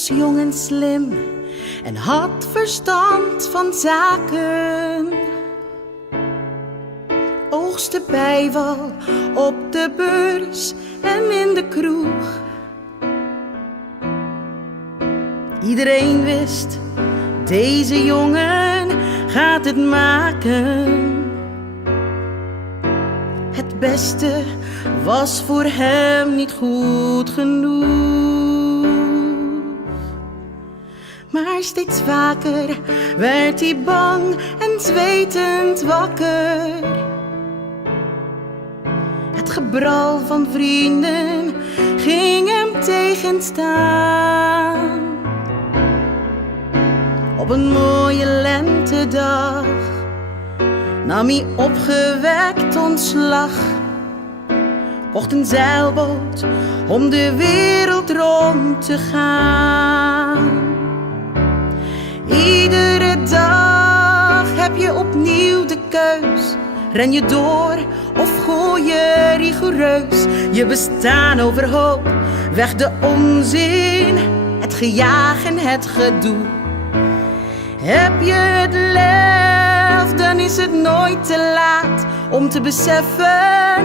was jong en slim en had verstand van zaken. Oogste bijval op de beurs en in de kroeg. Iedereen wist, deze jongen gaat het maken. Het beste was voor hem niet goed genoeg. Maar steeds vaker werd hij bang en zwetend wakker. Het gebral van vrienden ging hem tegenstaan. Op een mooie lentedag nam hij opgewekt ontslag. Kocht een zeilboot om de wereld rond te gaan. Iedere dag heb je opnieuw de keus. Ren je door of gooi je rigoureus je bestaan overhoop. Weg de onzin, het gejaag en het gedoe. Heb je het lef, dan is het nooit te laat om te beseffen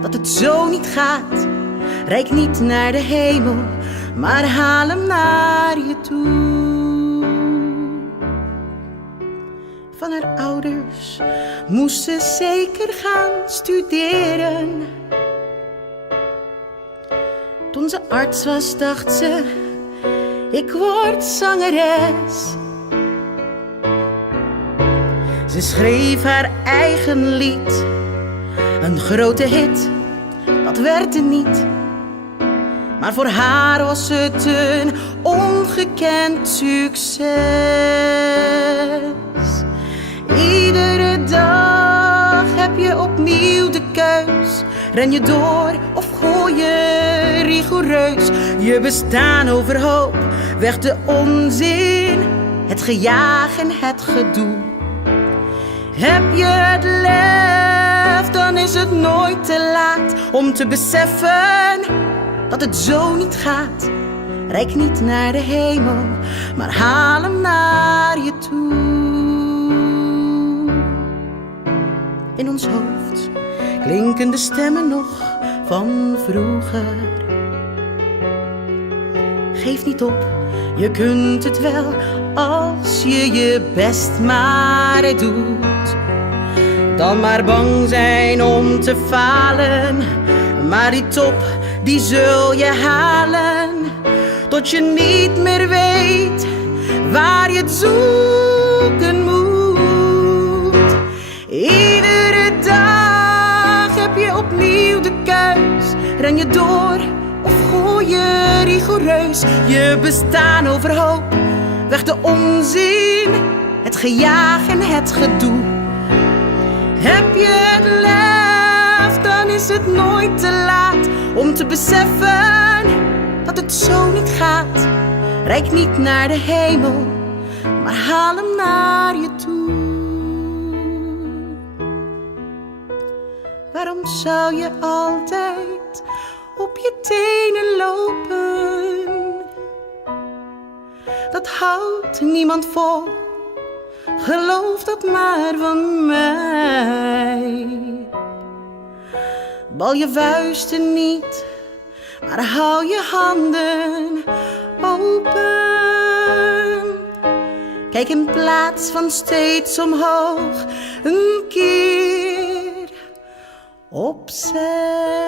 dat het zo niet gaat. Reik niet naar de hemel, maar haal hem naar je toe. Van haar ouders moest ze zeker gaan studeren. Toen ze arts was, dacht ze, ik word zangeres. Ze schreef haar eigen lied, een grote hit, dat werd er niet. Maar voor haar was het een ongekend succes. Iedere dag heb je opnieuw de keus. Ren je door of gooi je rigoureus je bestaan overhoop. Weg de onzin, het gejaag en het gedoe. Heb je het lef, dan is het nooit te laat om te beseffen dat het zo niet gaat. Reik niet naar de hemel, maar haal hem naar je toe. In ons hoofd klinken de stemmen nog van vroeger. Geef niet op, je kunt het wel als je je best maar doet. Dan maar bang zijn om te falen, maar die top die zul je halen. Tot je niet meer weet waar je het zoeken moet. Iedere dag heb je opnieuw de keus. Ren je door of gooi je rigoureus je bestaan overhoop. Weg de onzin, het gejaag en het gedoe. Heb je het lef, dan is het nooit te laat om te beseffen dat het zo niet gaat. Reik niet naar de hemel, maar haal hem naar je toe. Waarom zou je altijd op je tenen lopen? Dat houdt niemand vol. Geloof dat maar van mij. Bal je vuisten niet, maar hou je handen open. Kijk in plaats van steeds omhoog een keer opzij.